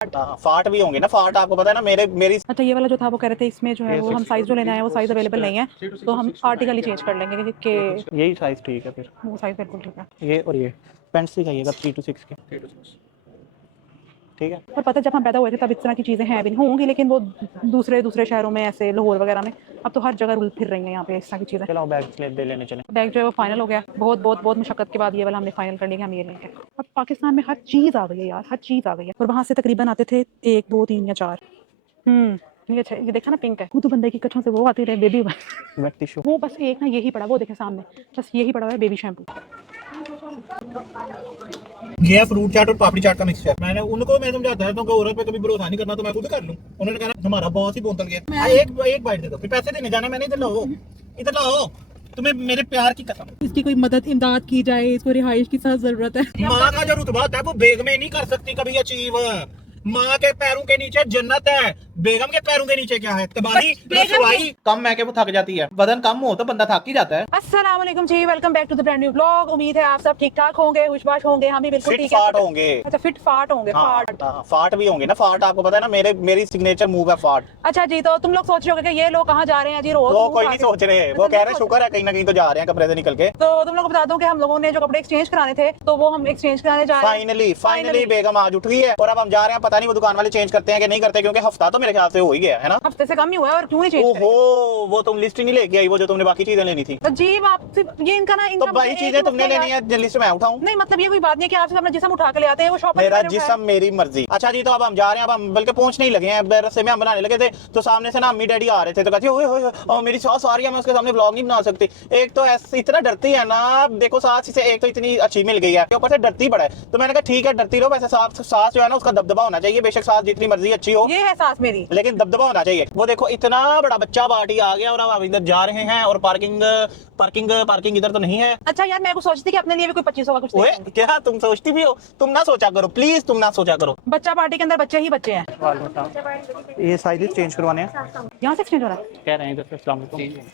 फाट भी होंगे ना, फाट आपको पता है ना मेरी। अच्छा ये वाला जो था वो कह रहे थे इसमें जो है वो हम साइज जो लेना है वो साइज अवेलेबल नहीं है, तो हम आर्टिकल ही चेंज कर लेंगे कि यही साइज ठीक है फिर, वो साइज बिल्कुल ठीक है। ये और ये पेंट्स दिखाइएगा 3 to 6 के, ठीक है। और पता है जब हम पैदा हुए थे तब इस तरह की चीज़ें हैं भी नहीं होंगी, लेकिन वो दूसरे दूसरे शहरों में ऐसे लाहौर वगैरह में अब तो हर जगह रुल फिर रही हैं यहाँ पे इस तरह की चीज़ें। चलो बैग दे लेने चले। बैग जो है वो फाइनल हो गया, बहुत बहुत बहुत मुशक्कत के बाद ये वाला हमने फाइनल कर लिया कि हम ये लेंगे। अब पाकिस्तान में हर चीज़ आ गई है यार, हर चीज़ आ गई है। और वहाँ से तकरीबन आते थे 1 2 3 या 4। ये अच्छा, ये देखा ना पिंक है, वो तो बंदे की कच्छों से वो आती रहे बेबी वेट टिश्यू, वो बस एक ना यही पड़ा, वो देखे सामने बस यही पड़ा हुआ है बेबी शैम्पू। ये है फ्रूट चाट और पापड़ी चाट का मिक्सचर। मैंने उनको मैं समझाता है तो औरत पे कभी भरोसा नहीं करना, तो मैं खुद कर लूं। उन्होंने कहा हमारा बॉस ही बोतल गया, एक बाइट दे दो, फिर पैसे देने जाना मैंने, इधर लाओ तुम्हें मेरे प्यार की कसम। इसकी कोई मदद इमदाद की जाए, इसको रिहाइश की सख्त जरूरत है। माँ का जो रुतबा होता है वो बेग में नहीं कर सकती कभी अचीव। माँ के पैरों के नीचे जन्नत है, बेगम के पैरों के नीचे क्या है? तबाही, रसवाई। कम है कि वो थक जाती है, वजन कम हो तो बंदा थक ही जाता है। अस्सलाम वालेकुम जी, welcome back to the brand new blog. उम्मीद है आप सब ठीक ठाक होंगे, खुशबाश होंगे, हम भी बिल्कुल ठीक है। फाट होंगे। अच्छा फिट फाट होंगे, फाट। फाट भी होंगे ना, फाट आपको पता है ना मेरी सिग्नेचर मूव है फाट। अच्छा जी, तो तुम लोग सोच रहे होगे कि ये लोग कहाँ जा रहे हैं जी रोज? वो कोई नहीं सोच रहे, वो कह रहे शुक्र है कहीं ना कहीं तो जा रहे हैं कपड़े से निकल के। तो तुम लोग को बता दूं कि हम लोगों ने जो कपड़े एक्सचेंज कराने थे तो वो हम एक्सचेंज कराने जा रहे हैं। फाइनली बेगम आज उठ गई है और अब हम जा रहे हैं। पता नहीं वो दुकान वाले चेंज करते हैं कि नहीं करते, क्योंकि हफ्ता तो मेरे ख्याल से हो ही गया है ना। हफ्ते से कम ही हुआ है और क्यों नहीं चेंज करेंगे? ओहो, वो तुम लिस्ट ही नहीं लेके आई, वो जो तुमने बाकी चीजें लेनी थी। तो जी आप ये इनका ना तो वही चीजें तुमने लेनी है, लिस्ट में उठाऊं? नहीं मतलब ये कोई बात नहीं है कि आपसे अपना जिस्म उठा के ले आते हैं, वो शॉप मेरा जिस्म मेरी मर्जी। अच्छा जी, तो अब हम जा रहे हैं, अब हम बल्कि पहुंचने ही लगे हैं। रस्ते में हम बनाने लगे थे तो सामने से ना अम्मी डैडी आ रहे थे, तो कहती ओए ओए ओए मेरी सास आ रही है, मैं उसके सामने व्लॉग नहीं बना सकती। एक तो ऐसे इतना डरती है ना, देखो सास से एक तो इतनी अच्छी मिल गई है, ऊपर से डरती बड़ा है। तो मैंने कहा ठीक है डरती रहो, वैसे सास जो है ना उसका दबदबा होना चाहिए। बेशक सास जितनी मर्जी अच्छी हो, ये है सास मेरी, लेकिन दबदबा होना चाहिए। वो देखो इतना बड़ा बच्चा पार्टी आ गया और अब इधर जा रहे हैं, और पार्किंग पार्किंग पार्किंग इधर तो नहीं है। अच्छा यार मैं कुछ सोचती थी कि अपने लिए भी कोई 2500 का कुछ ओए क्या तुम सोचती भी हो? तुम ना सोचा करो प्लीज, तुम ना सोचा करो। बच्चा पार्टी के अंदर बच्चे ही बच्चे हैं। ये साइज चेंज करवाने हैं, यहाँ से एक्सचेंज हो रहा है, कह रहे हैं इधर से। अस्सलाम वालेकुम,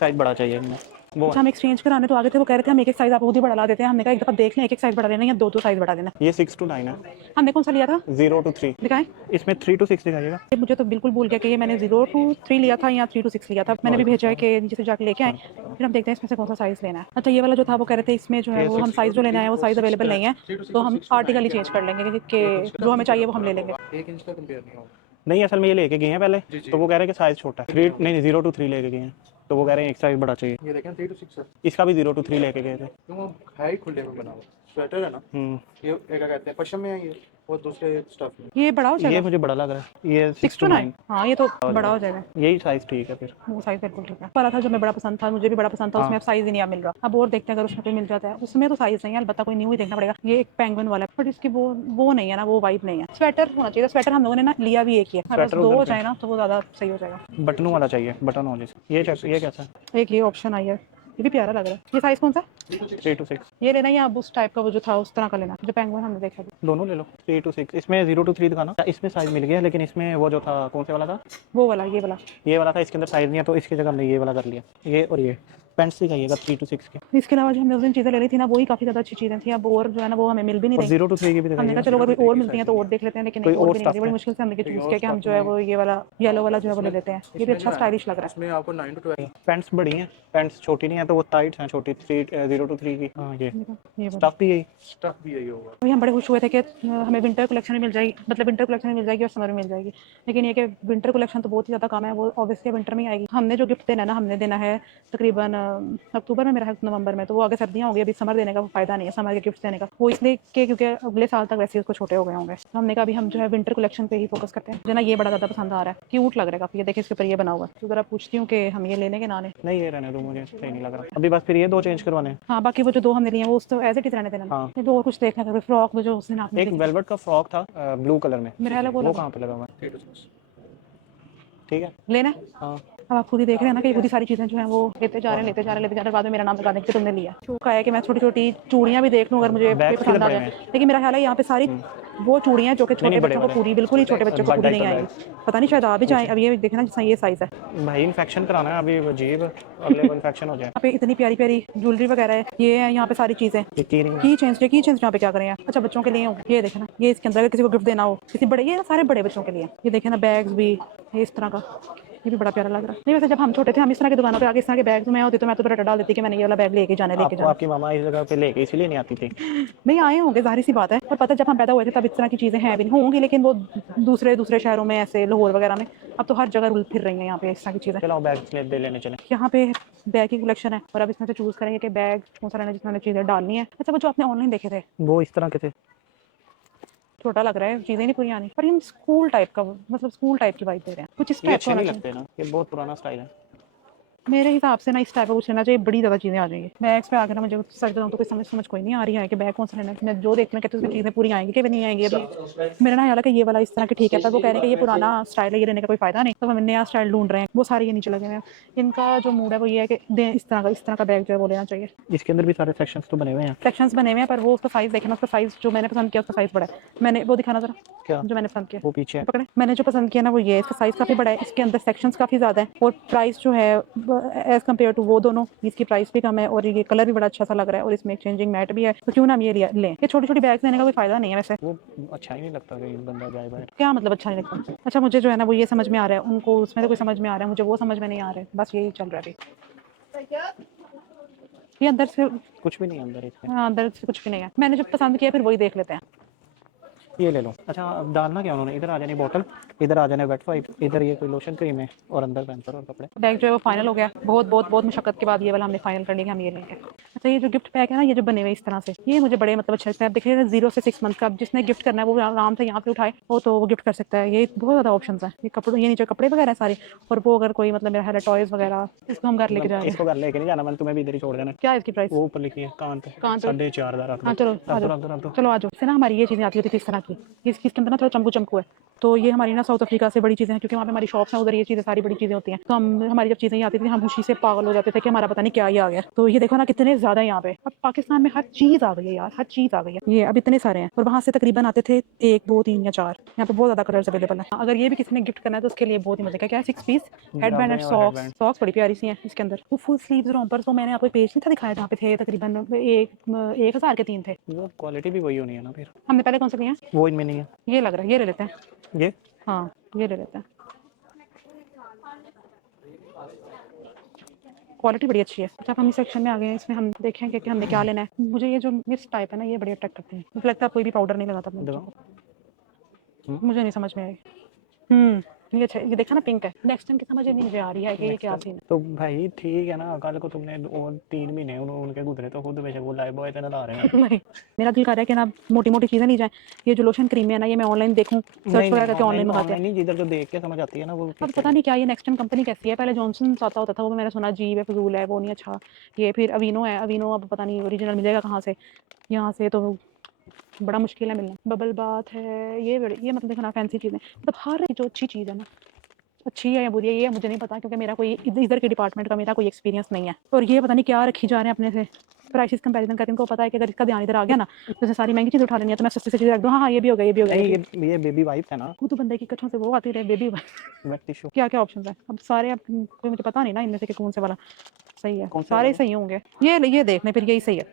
साइज बड़ा चाहिए हमें। वो अच्छा हम एक्सचेंज कराने तो आगे थे, वो कह रहे थे हम एक एक साइज आप खुद ही बढ़ा देते हैं। हमने कहा एक दफा देख लें, एक एक साइज बढ़ा लेना या दो साइज बढ़ा देना। ये 6 to 9 है। हमने कौन सा लिया था? 0 to 3 दिखाएं। इसमें 3 to 6 दिखाइएगा। ये मुझे तो बिल्कुल भूल गया कि ये मैंने 0 to 3 लिया था या 3 to 6 लिया था। मैंने भी भेजा है कि नीचे से जाके लेके आए, फिर हम देखते हैं इसमें से कौन सा साइज लेना है। अच्छा ये वाला जो था वो कह रहे थे इसमें जो है वो हम साइज जो लेना है वो साइज अवेलेबल नहीं है, तो हम आर्टिकल ही चेंज कर लेंगे कि जो हमें चाहिए वो हम ले लेंगे। 1 इंच का कंपेयर नहीं होगा। नहीं असल में ये लेके गए हैं पहले, तो वो कह रहे हैं कि साइज छोटा है। 3 नहीं 0 to 3 लेके गए हैं, तो वो कह रहे हैं एक साइज बड़ा चाहिए। ये देखें 3 to 6 है, इसका भी 0 to 3 लेके गए थे। क्यों है ही खुले में बना हुआ स्वेटर है ना। ये एक क्या कहते हैं पश्चिम में है ये, और दूसरे स्टफ में। ये बड़ा हो जाएगा, ये मुझे बड़ा लग रहा है, ये 6 to 9। हाँ ये तो बड़ा हो जाएगा, यही साइज ठीक है फिर। वो साइज बिल्कुल ठीक है। पता था जो मैं बड़ा पसंद था, मुझे भी बड़ा पसंद था, उसमें अब साइज ही नहीं मिल रहा। अब और देखते हैं अगर उसमें कोई मिल जाता है। उसमें तो साइज नहीं है, अलबत्ता कोई न्यू ही देखना पड़ेगा। ये एक पेंगुइन वाला है बट इसकी वो नहीं है ना, वो वाइब नहीं है। स्वेटर होना चाहिए, स्वेटर हम लोगों ने ना लिया भी एक ही है, बस 2 हो जाए ना तो वो ज्यादा सही हो जाएगा। बटनों वाला चाहिए, बटन हो जैसे। ये कैसा है? एक ये ऑप्शन आई है, ये भी प्यारा लग रहा है। ये साइज कौन सा? 3 to 6 ये लेना या अब उस टाइप का वो जो था उस तरह का लेना जो पेंगुइन हमने देखा था? दोनों ले लो। 3 to 6 इसमें 0 to 3 दिखाना। इसमें साइज मिल गया, लेकिन इसमें वो जो था कौन से वाला था? वो वाला, ये वाला था। इसके अंदर साइज नहीं है, तो इसकी जगह हमने ये वाला कर लिया। ये और ये पेंट्स दिखाइएगा 3 to 6 के। इसके अलावा जो हमने उस दिन चीज़ें ले ली थी ना, वही काफ़ी ज़्यादा अच्छी चीज़ें थी। अब और जो है ना वो हमें मिल भी नहीं रही। 0 to 3 की भी हमने दिखाइएगा। कहा चलो अगर कोई और मिलती है तो और देख लेते हैं, लेकिन कोई नहीं, और और भी नहीं stuff मिली। बड़ी है। मुश्किल से हमने चूज़ किया कि हम जो है वो ये वाला येलो वाला जो है वो ले लेते हैं। ये भी अच्छा स्टाइलिश लग रहा है। इसमें आपको 9 to 12 पेंट्स बड़ी हैं, पेंट्स छोटी नहीं है, तो वो टाइट हैं छोटी। 0 to 3 की। हाँ ये ये वाला। स्टफ भी यही। स्टफ भी यही होगा। अभी हम बड़े खुश हुए थे कि हमें विंटर कलेक्शन मिल जाएगी, मतलब विंटर कलेक्शन मिल जाएगी और समर में मिल जाएगी। लेकिन ये कि विंटर कलेक्शन तो बहुत ही ज़्यादा कम है, वो ऑब्वियसली विंटर में ही आएगी। हमने जो गिफ्ट देना है ना, हमने देना है तकरीबन अक्टूबर में, मेरा है नवंबर में, तो वो आगे सर्दियाँ होगी। अभी समर देने का फ़ायदा नहीं है, समर के गिफ्ट देने का। वो इसलिए कि क्योंकि अगले साल तक वैसे ही उसको छोटे हो गए होंगे। तो हमने कहा अभी हम जो है विंटर कलेक्शन पे ही फोकस करते हैं। जो ना ये बड़ा ज़्यादा पसंद आ रहा है, क्यूट लग रहा है काफ़ी। ये देखिए इसके ऊपर ये बना हुआ है। तो ज़रा पूछती हूँ कि हम ये लेने के ना लें। नहीं ये रहने दो, मुझे सही नहीं लग रहा अभी। बस फिर ये 2 चेंज करवाने हैं। हाँ बाकी वो जो 2 हमने लिए हैं वो तो एज इट इज रहने देना। हाँ। ये तो और कुछ देखना था, फ्रॉक जो उस दिन आपने एक वेलवेट का फ्रॉक था ब्लू कलर में, मेरा अलग वो कहाँ पे लगा हुआ है? 3 to 6 ठीक है। लेना है। हाँ अब आप खुद ही देख रहे हैं ना कि खुद ही सारी चीज़ें जो हैं वो लेते जा रहे हैं बाद में मेरा नाम लगा देंगे कि तुमने लिया। शौक है कि मैं छोटी छोटी चूड़ियाँ भी देख लूँ अगर मुझे बैग पसंद आ किधर जाए। लेकिन मेरा ख्याल है यहाँ पे सारी वो चूड़ियाँ जो कि छोटे बड़े बच्चों को वाले। पूरी, बिल्कुल ही छोटे बच्चों को बड़ा पूरी नहीं diaper आएगी। पता नहीं शायद आ भी जाए। अब ये देखना ये साइज़ है। भाई इन्फेक्शन कराना है अभी, अजीब, अगले को इन्फेक्शन हो जाए। यहाँ पे इतनी प्यारी प्यारी ज्वेलरी वगैरह है, ये है यहाँ पे सारी चीज़ें। की चेंज यहाँ पे क्या करें? अच्छा बच्चों के लिए हो, ये देखे ना, ये इसके अंदर अगर किसी को गिफ्ट देना हो, किसी बड़े, ये सारे बड़े बच्चों के लिए। ये देखे ना बैग्स भी, ये इस तरह का, ये भी बड़ा प्यारा लग रहा है। नहीं वैसे जब हम छोटे थे, हम इस तरह की दुकानों पे आगे इस तरह के बैग मैं होती तो मैं तो रटा डाल देती कि मैंने ये वाला बैग लेके जाना। आपको आपकी मामा इस जगह पे लेके इसलिए नहीं आती थी? नहीं आए होंगे, जाहिर सी बात है, पर पता जब हम पैदा हुए थे तब इस तरह की चीज़ें हैं भी नहीं होंगी, लेकिन वो दूसरे शहरों में ऐसे लाहौर वगैरह में अब तो हर जगह रुल फिर रही हैं यहाँ पे इस तरह की चीज़ें। चलो बैग दे लेने चले। यहाँ पे बैग की कलेक्शन है और अब इसमें से चूज़ करेंगे कि बैग कौन सा लेना है जिसमें चीज़ें डालनी है। अच्छा वो जो आपने ऑनलाइन देखे थे वो इस तरह के थे, छोटा लग रहा है, चीज़ें नहीं पूरी आनी, पर ये स्कूल टाइप का, मतलब स्कूल टाइप की वाइब दे रहे हैं कुछ इस ये टाइप अच्छे का नहीं होना लगते ना, ये बहुत पुराना स्टाइल है। मेरे हिसाब से ना इस टाइप का कुछ लेना चाहिए, बड़ी ज़्यादा चीज़ें आ जाएंगी बैग्स पे आकर ना। मुझे सच बताऊँ तो कोई समझ कोई नहीं आ रही है कि बैग कौन सा लेना है। मैं जो देखती हूँ कहती हूँ उसमें चीज़ें पूरी आएंगी कि भी नहीं आएंगी। अभी मेरा ना ख्याल है कि ये वाला इस तरह के ठीक है, पर वो कह रहे हैं कि ये पुराना स्टाइल है, ये लेने का कोई फ़ायदा नहीं, तो हम नया स्टाइल ढूंढ रहे हैं। वो सारे ये नीचे लगे हुए हैं। इनका जो मूड है वो ये है कि इस तरह का बैग जो है वो लेना चाहिए। इसके अंदर भी सारे सेक्शंस तो बने हुए हैं। सेक्शंस बने हुए हैं, पर वो उसका साइज़ देखना, उसका साइज़ जो मैंने पसंद किया उसका साइज़ बड़ा है। मैंने वो दिखाना जरा, क्या जो मैंने पसंद किया वो पीछे है? पकड़े, मैंने जो पसंद किया ना वो ये, इसका साइज़ काफ़ी बड़ा है, इसके अंदर सेक्शंस काफ़ी ज़्यादा है और प्राइस जो है एज़ कम्पेयर टू वो दोनों, इसकी प्राइस भी कम है और ये कलर भी बड़ा अच्छा सा लग रहा है और इसमें चेंजिंग मैट भी है, तो क्यों ना हम ये लें। ये छोटी छोटी बैग्स लेने का कोई फ़ायदा नहीं है वैसे। वो अच्छा ही नहीं लगता कि बंदा जाए बाहर। क्या मतलब अच्छा नहीं लगता? अच्छा मुझे जो है ना वो ये समझ में आ रहा है, उनको उसमें तो कोई समझ में आ रहा है, मुझे वो समझ में नहीं आ रहा है, बस यही चल रहा है अभी। ये अंदर से कुछ भी नहीं है अंदर इसके। हाँ, अंदर से कुछ भी नहीं है। मैंने जो पसंद किया फिर वही देख लेते हैं। ये ले लो। अच्छा अब डालना क्या उन्होंने, इधर आ जाने बॉटल, इधर आ जाने वेट वाइप, इधर ये कोई लोशन क्रीम है और अंदर पेंसिल और कपड़े। बैग जो है वो फाइनल हो गया, बहुत मुशक्कत के बाद ये वाला हमने फाइनल कर लिया कि हम ये लेंगे। अच्छा ये जो गिफ्ट पैक है ना, ये जो बने हुए इस तरह से, ये मुझे बड़े मतलब अच्छे लगते हैं। देखिए 0 से 6 मंथ का, अब जिसने गिफ्ट करना है वो आराम से यहाँ पे उठाए वो तो वो गिफ्ट कर सकता है। ये बहुत ज़्यादा ऑप्शन है। ये कपड़े, ये नीचे कपड़े वगैरह सारे, और वो अगर कोई मतलब मेरा है टॉयज वगैरह, इसको हम घर लेके जा रहे हैं। इसको घर लेके नहीं जाना, मैंने तुम्हें भी इधर ही छोड़ देना। क्या है इसकी प्राइस? वो ऊपर लिखी है कान पे 4,500। हाँ चलो आ जाओ, चलो आ जाओ। इससे ना हमारी ये चीज़ें आती होती थी इस तरह की, इसके अंदर ना थोड़ा चमकू है, तो ये हमारी ना साउथ अफ्रीका से बड़ी चीज़ें हैं, क्योंकि वहाँ पे हमारी शॉप्स हैं, उधर ये चीज़ें सारी बड़ी चीज़ें होती हैं। तो हमारी जब चीज़ें आती थी हम खुशी से पागल हो जाते थे कि हमारा पता नहीं क्या ही आ गया। तो ये देखो ना कितने ज़्यादा यहाँ पे, अब पाकिस्तान में हर चीज़ आ गई है यार, हर चीज़ आ गई है। ये अब इतने सारे हैं और वहाँ से तकरीबन आते थे 1 2 3 या 4। यहाँ पे बहुत ज़्यादा कलर्स अवेलेबल है। अगर ये भी किसी ने गिफ्ट करना है तो उसके लिए बहुत ही मजे का। क्या है 6 piece headband and socks बड़ी प्यारी सी हैं इसके अंदर। वो फुल स्लीव्स रोम्पर तो मैंने आपको पेज नहीं था दिखाया जहाँ पे थे तकरीबन 1,000 के 3 थे। वो क्वालिटी भी वही होनी है ना फिर। हमने पहले कौन सा लिया? वो इनमें नहीं है। ये लग रहा है, ये ले लेते हैं। ये हाँ ये ले लेते हैं, क्वालिटी बड़ी अच्छी है। अच्छा हम इस सेक्शन में आ गए हैं, इसमें हम देखेंगे कि हमने क्या लेना है। मुझे ये जो मिक्स टाइप है ना ये बड़ी अट्रैक्ट करते हैं। मुझे लगता है कोई भी पाउडर नहीं लगाता अपने बच्चों को। मुझे नहीं समझ में आई। ये अच्छा, ये देखा ना पिंक है। नेक्स्ट टाइम की समझ नहीं मुझे आ रही है कि ये क्या सीन है। तो भाई ठीक है ना, कल को तुमने 3 महीने उनके गुजरे तो खुद बेशक वो लाइफ बॉय इतना ला रहे हैं। नहीं मेरा दिल कर रहा है कि ना मोटी मोटी चीज़ें ली जाए। ये जो लोशन क्रीम है ना ये मैं ऑनलाइन देखूँ, सर्च वगैरह करके ऑनलाइन मंगाते हैं। नहीं, जिधर जो देख के समझ आती है ना वो। अब पता नहीं क्या ये नेक्स्ट टाइम कंपनी कैसी है। पहले जॉनसन आता होता था, वो मैंने सुना अजीब है, फजूल है, वो नहीं अच्छा। ये फिर अवीनो है, अवीनो अब पता नहीं ओरिजिनल मिलेगा कहाँ से, यहाँ से तो बड़ा मुश्किल है मिलना। बबल बाथ है, ये मतलब देखो ना फैंसी चीज़ें, मतलब हर जो अच्छी चीज़ है ना, अच्छी है या बुरी है ये मुझे नहीं पता, क्योंकि मेरा कोई इधर के डिपार्टमेंट का मेरा कोई एक्सपीरियंस नहीं है। और ये पता नहीं क्या रखी जा रहे हैं अपने से, प्राइसेस कंपैरिजन करके। इनको पता है कि अगर इसका ध्यान इधर आ गया ना, जैसे सारी महंगी चीज़ उठा लेनी है तो मैं सस्ती से चीज़ रख दूँ। हाँ ये भी हो गया, ये भी हो गया। ये बेबी वाइप है ना, वो तो बंदे की कच्छों से वो आती रहे बेबी। Wet tissue. क्या क्या ऑप्शन है अब सारे, अब कोई मुझे पता नहीं ना इनमें से कि कौन से वाला सही है। कौन से सारे वाला? सही होंगे। ये देखने फिर यही सही है।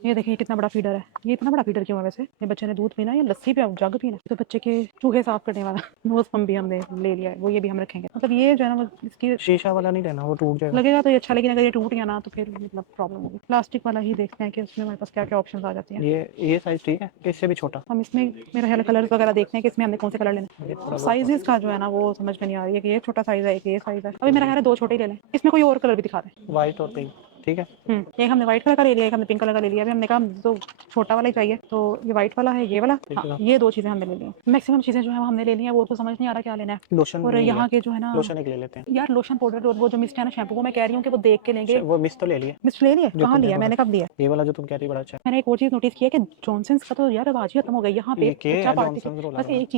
ये देखिए कितना बड़ा फीडर है। ये इतना बड़ा फीडर क्यों है वैसे? ये बच्चे ने दूध पीना या लस्सी पे जग पीना? तो बच्चे के चूहे साफ करने वाला नोज पंप भी हमने ले लिया है, वो ये भी हम रखेंगे। मतलब ये जो है ना इसकी शीशा वाला नहीं लेना, वो टूट जाएगा। लगेगा तो ये अच्छा, लेकिन अगर ये टूट गया ना तो फिर मतलब प्रॉब्लम होगी। प्लास्टिक वाला ही देखते हैं कि उसमें हमारे पास क्या क्या ऑप्शन आ जाती हैं। ये साइज ठीक है, इससे भी छोटा। हम इसमें मेरा ख्याल कलर वगैरह देखते हैं कि इसमें हमने कौन से कलर लेने हैं। साइजेस का जो है ना वो समझ में नहीं आ रही है कि ये छोटा साइज है, एक ये साइज है। अभी मेरा ख्याल है 2 छोटे ही ले लें। इसमें कोई और कलर भी दिखा दें। वाइट और पिंक ठीक है। एक हमने व्हाइट कलर का ले लिया, एक हमने पिंक कलर का ले लिया। अभी हमने कहा तो छोटा वाला ही चाहिए, तो ये व्हाइट वाला है, ये वाला। हाँ, ये 2 चीज़ें हमने ले ली। मैक्सिमम चीज़ें जो है वो हमने ले ली हैं, वो तो समझ नहीं आ रहा क्या लेना है। लोशन और यहाँ के जो है ना, लोशन एक ले लेते हैं यार लोशन पाउडर और वो जो मिस्ट है ना शैम्पू, वो मैं कह रही हूँ कि वो देख के लेंगे। वो मिस्ट तो ले लिए। मिस्ट ले लिए? कहाँ लिया? मैंने कब लिया? ये वाला जो तुम कह रही बड़ा अच्छा है। मैंने एक और चीज़ नोटिस की है कि जॉनसन्स का तो यार आवाज ही खत्म हो गई यहाँ पे। अच्छा पार्टी बस एक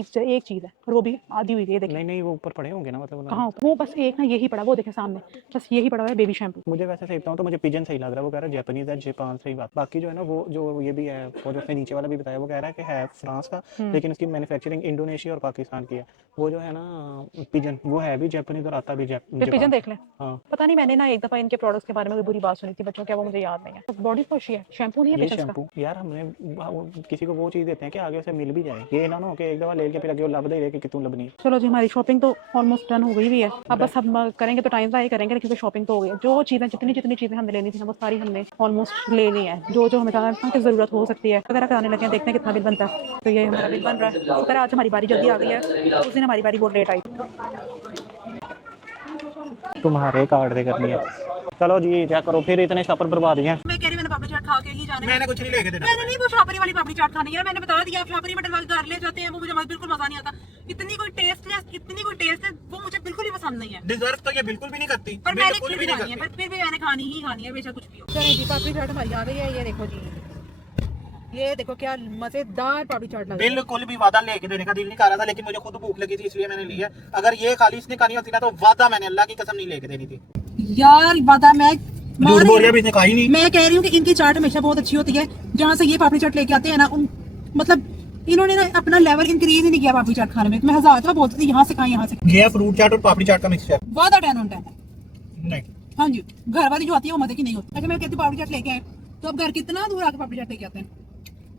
चीज़ है और वो भी आधी हुई है। देखिए नहीं वो ऊपर पड़े होंगे ना, मतलब कहाँ वो बस एक ना यही पड़ा, वो देखे सामने बस यही पड़ा हुआ है बेबी शैम्पू। मुझे वैसे देखता हूँ तो मुझे मुझे पिजन सही लग रहा है, वो कह रहा है जापानीज है, जापान सही बात। बाकी जो है ना वो जो ये भी है, वो जो उसने नीचे वाला भी बताया, वो कह रहा है कि है फ्रांस का लेकिन उसकी मैन्युफैक्चरिंग इंडोनेशिया और पाकिस्तान की है। वो जो है ना पिजन, वो है भी जापानीज और आता भी फिर पिजन देख लें। हाँ पता नहीं, मैंने ना एक दफा इनके प्रोडक्ट्स के बारे में कोई बुरी बात सुनी थी बच्चों, क्या वो मुझे याद नहीं है। बॉडी वॉश ही है, शैम्पू नहीं है ये पिजन का। शैम्पू यार हमने किसी को वो चीज़ देते हैं कि आगे उसे मिल भी जाए, ये ना हो कि एक दफ़ा ले के फिर आगे वो लब दे कि कितनी लबनी। चलो जी, हमारी शॉपिंग तो ऑलमोस्ट डन हो गई भी है। अब बस हम करेंगे तो टाइम ज़ाया करेंगे, लेकिन शॉपिंग तो हो गई। जो चीज़ें जितनी चीज़ें हमने लेनी थी ना वो सारी हमने ऑलमोस्ट ले ली है। जो जो हमें ज़्यादा की ज़रूरत हो सकती है वगैरह कराने लगे हैं, देखते हैं कितना बिल बनता है। तो ये हमारा बिल बन रहा है। शुक्र है आज हमारी बारी जल्दी आ गई है, उस दिन हमारी बारी बहुत लेट आई। तुम्हारे कार्ड से करनी है। चलो जी क्या करो, फिर इतने शॉपर बर्बाद हैं। मैं कह रही मैंने पापड़ी चाट खा के ही जाना है। मैंने कुछ नहीं लेके देना। मैंने नहीं वो शापरी वाली पापड़ी चाट खानी है, मैंने बता दिया। आप शापरी मटन वाली घर ले जाते हैं, वो मुझे बिल्कुल मजा नहीं आता। इतनी कोई टेस्ट है वो मुझे बिल्कुल ही पसंद नहीं है। डिजर्व तो ये बिल्कुल भी नहीं करती, पर मैंने फिर भी खानी है, फिर भी मैंने खानी ही खानी है, बेशक कुछ भी हो। चलिए जी, पापड़ी चाट हमारी आ गई है। ये देखो जी, ये देखो क्या मजेदार पापड़ी चाट लग रही है। बिल्कुल भी वादा लेके देने का दिल नहीं कर रहा था, लेकिन मुझे खुद भूख लगी थी इसलिए मैंने ली है। अगर ये खाली इसने खानी होती ना तो वादा मैंने अल्लाह की कसम नहीं लेके देनी थी यार वादा मैं झूठ बोल रही है, अभी इसने खाई नहीं। मैं कह रही हूँ कि इनकी चाट हमेशा बहुत अच्छी होती है। जहाँ से ये पापड़ी चाट लेके आते हैं ना, मतलब इन्होंने ना अपना लेवल इंक्रीज ही नहीं किया पापड़ी चाट खाने में। मैं हजार दफा बोलती थी यहाँ से खाएं, यहाँ से। ये फ्रूट चाट और पापड़ी चाट का मिक्सचर वादा 10 on 10 है। नहीं, हाँ जी, घर वाली जो आती है वो मजे की नहीं होती। अच्छा मैं कहती हूँ पापड़ी चाट लेके आए, तो अब घर कितना दूर आके पापड़ी चाट लेके आते हैं।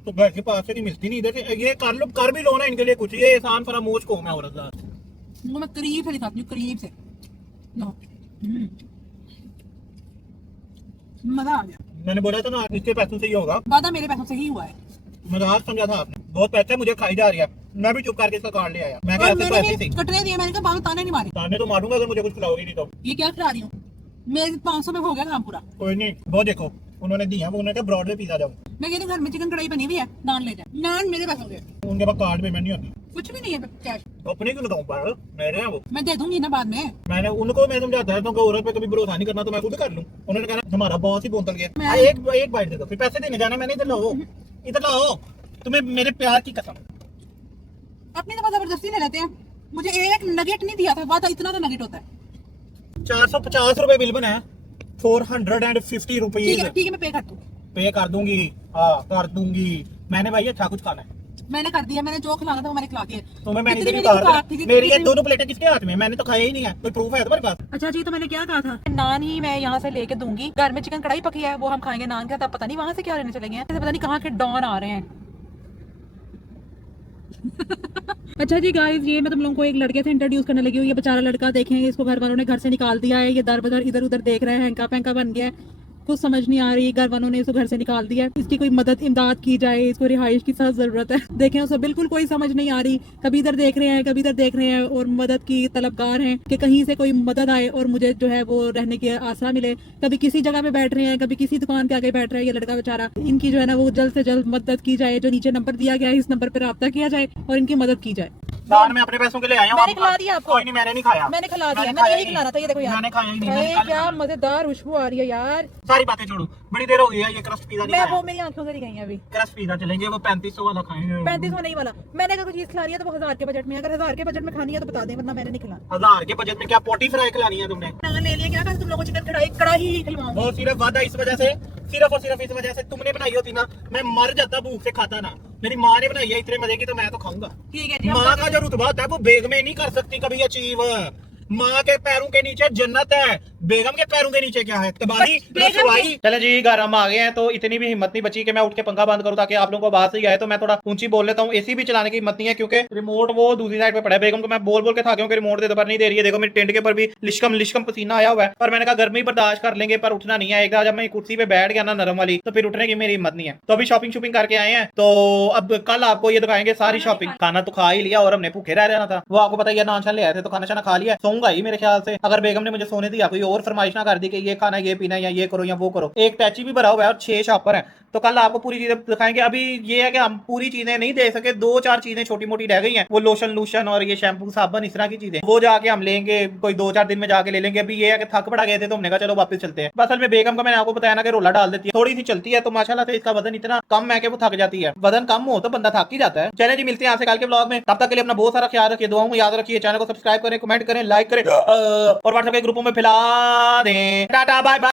तो घर के पास से नहीं मिलती, नहीं इधर से। ये कर लो, कर भी लो ना इनके लिए कुछ। ये एहसान फरामोश को मैं औरत वो मैं करीब से दिखाती हूँ, करीब से। मजा आ गया। मैंने बोला था ना इसके पैसों से ही होगा। वादा मेरे पैसों से ही हुआ है। मजाक समझा था आपने। बहुत पैसे मुझे खाई जा रही है। मैं भी चुप करके इसका कार्ड ले आया। मैं और ऐसे तो मैंने ऐसे भी ही कटरे दिए, मैंने कहा बाबा ताने नहीं मारे। ताने तो मारूंगा अगर मुझे कुछ खिलाओगी नहीं तो। ये क्या खिला रही हूँ, मेरे 500 में हो गया काम पूरा। कोई नहीं, वो देखो उन्होंने दिया, वो उन्होंने कहा ब्रॉडवे पिज्जा जाओ। मैं कहती घर में चिकन कढ़ाई बनी हुई है, नान ले जाए। नान मेरे पैसों के, उनके पास कार्ड पेमेंट नहीं होती। कुछ भी नहीं है कैश। अपने क्यों लगाऊं पर मेरे हैं वो। मैं दे दूंगी ना बाद में। मैंने उनको मैं समझाता था कि औरत पे कभी भरोसा नहीं करना, तो मैं खुद कर लूं। उन्होंने कहा हमारा बॉस ही बोतल गया। एक बाइट दे दो, फिर पैसे देने जाना। मैंने इधर लाओ तुम्हें मेरे प्यार की कसम। अपनी तो जबरदस्ती ले लेते हैं। मुझे एक नगेट नहीं दिया था, वादा इतना तो नगेट होता है। 450 रुपए बिल बना है, 450 रुपीज। ठीक है मैं पे कर दूँ। पे कर दूंगी, हाँ कर दूंगी। मैंने भाई अच्छा कुछ खाना है। मैंने कर दिया, मैंने जो खिलाना था वो मैंने खिला दिया। तो मैं मैंने कितनी कार्ड बात थी, मेरी ये दोनों प्लेटें किसके हाथ में? मैंने तो खाया ही नहीं है। कोई प्रूफ है तुम्हारे पास? अच्छा जी, तो मैंने क्या कहा था, नान ही मैं यहाँ से लेके दूंगी। घर में चिकन कढ़ाई पकी है, वो हम खाएंगे नान के साथ। पता नहीं वहां से क्या लेने चले गए हैं, पता नहीं कहाँ के डॉन आ रहे हैं। अच्छा जी गाइस, ये मैं तुम लोगों को एक लड़के से इंट्रोड्यूस करने लगी हूँ। ये बेचारा लड़का देखें, इसको घर वालों ने घर से निकाल दिया है। ये दर बदर इधर उधर देख रहे हैं, हैंका पैंका बन गया है। कुछ समझ नहीं आ रही, घर वालों ने इसको घर से निकाल दिया। इसकी कोई मदद इमदाद की जाए, इसको रिहाइश की सख्त जरूरत है। देखें उसे बिल्कुल कोई समझ नहीं आ रही, कभी इधर देख रहे हैं कभी इधर देख रहे हैं, और मदद की तलबगार हैं कि कहीं से कोई मदद आए और मुझे जो है वो रहने की आसरा मिले। कभी किसी जगह पे बैठ रहे हैं, कभी किसी दुकान के आगे बैठ रहे हैं। ये लड़का बेचारा, इनकी जो है ना वो जल्द से जल्द मदद की जाए। जो नीचे नंबर दिया गया है, इस नंबर पर राब्ता किया जाए और इनकी मदद की जाए। नान मैं अपने पैसों के लिए आया हूं। मैंने खिला दिया आपको। कोई नहीं, मैंने नहीं खाया। मैंने खिला दिया, मैंने यही खिलाना था। ये देखो यार, मैंने खाया ही नहीं। क्या मजेदार खुशबू आ रही है यार। सारी बातें छोड़ो, बड़ी देर हो गई है। ये क्रस्ट पिज्जा नहीं मैं खाया। वो मेरी आंखों से नहीं गई है अभी। क्रस्ट पिज्जा चलेंगे, वो 3500 वाला खाएंगे। 35 में नहीं वाला। मैंने अगर कोई चीज खिला रही है तो वो 1000 के बजट में। अगर 1000 के बजट में खानी है तो बता दें, वरना मैंने नहीं खिलाना। 1000 के बजट में क्या पोटी फ्राई खिलानी है तुमने? नान ले लिया, क्या कर तुम लोगों को चिकन कढ़ाई ही खिलवाऊंगी। वो सिर्फ वादा इस वजह से, सिर्फ और सिर्फ इस वजह से तुमने बनाई होती ना, मैं मर जाता भूख से खाता ना। मेरी माँ ने बनाई है इतने मजे की, तो मैं तो खाऊंगा। ठीक है जी, माँ का जो रुतबा होता है वो बेगम नहीं कर सकती कभी अचीव। माँ के पैरों के नीचे जन्नत है, बेगम के पैरों के नीचे क्या है? तबाही, रसवाई। चले जी, घर हम आ गए हैं, तो इतनी भी हिम्मत नहीं बची कि मैं उठ के पंखा बंद करूं ताकि आप लोगों को आवाज सही आए। तो मैं थोड़ा ऊंची बोल लेता हूं। एसी भी चलाने की हिम्मत नहीं है क्योंकि रिमोट वो दूसरी साइड पे पड़ा है। बेगम को मैं बोल बोल के था क्योंकि रिमोट दे दो, पर नहीं दे रही है। देखो मेरी टेंट के ऊपर भी लिशकम पसीना आया हुआ है, पर मैंने कहा गर्मी बर्दाश्त कर लेंगे, पर उठना नहीं है। एक जब मैं कुर्सी पे बैठ गया ना नरम वाली, तो फिर उठने की मेरी हिम्मत नहीं है। तो अभी शॉपिंग करके आए हैं, तो अब कल आपको ये दिखाएंगे सारी शॉपिंग। खाना तो खा ही लिया और हमने भूखे रह जाना था, वो आपको पता ही है। नान शान ले आए थे तो खाना शाना खा लिया, सोऊंगा ही मेरे ख्याल से। अगर बेगम ने मुझे सोने दिया, कोई और फरमाइश ना कर दी कि ये खाना ये पीना या ये करो या वो करो। एक टैची भी भरा हुआ है और 6 शॉपर हैं, तो कल आपको पूरी चीजें दिखाएंगे। अभी ये है कि हम पूरी चीजें नहीं दे सके, 2-4 चीजें छोटी मोटी रह गई हैं। वो लोशन और ये शैम्पू साबुन इस तरह की चीजें, वो जाके हम लेंगे, कोई 2-4 दिन में जाके ले लेंगे। अभी ये है कि थक पड़ा गए थे तो हमने कहा चलो वापस चलते हैं। असल में बेगम का मैंने आपको बताया ना कि रोला डाल देती है, थोड़ी सी चलती है, तो माशाल्लाह से इसका वजन इतना कम है कि वो थक जाती है। वजन कम हो तो बंदा थक ही जाता है। चले जी, मिलते हैं आपसे कल के ब्लॉग में। तब तक के लिए अपना बहुत सारा ख्याल रखिए, दुआओं में याद रखिए। चैनल को सब्सक्राइब करें, कमेंट करें, लाइक करें और व्हाट्सएप के ग्रुपों में फैला दें। टाटा बाय बाय।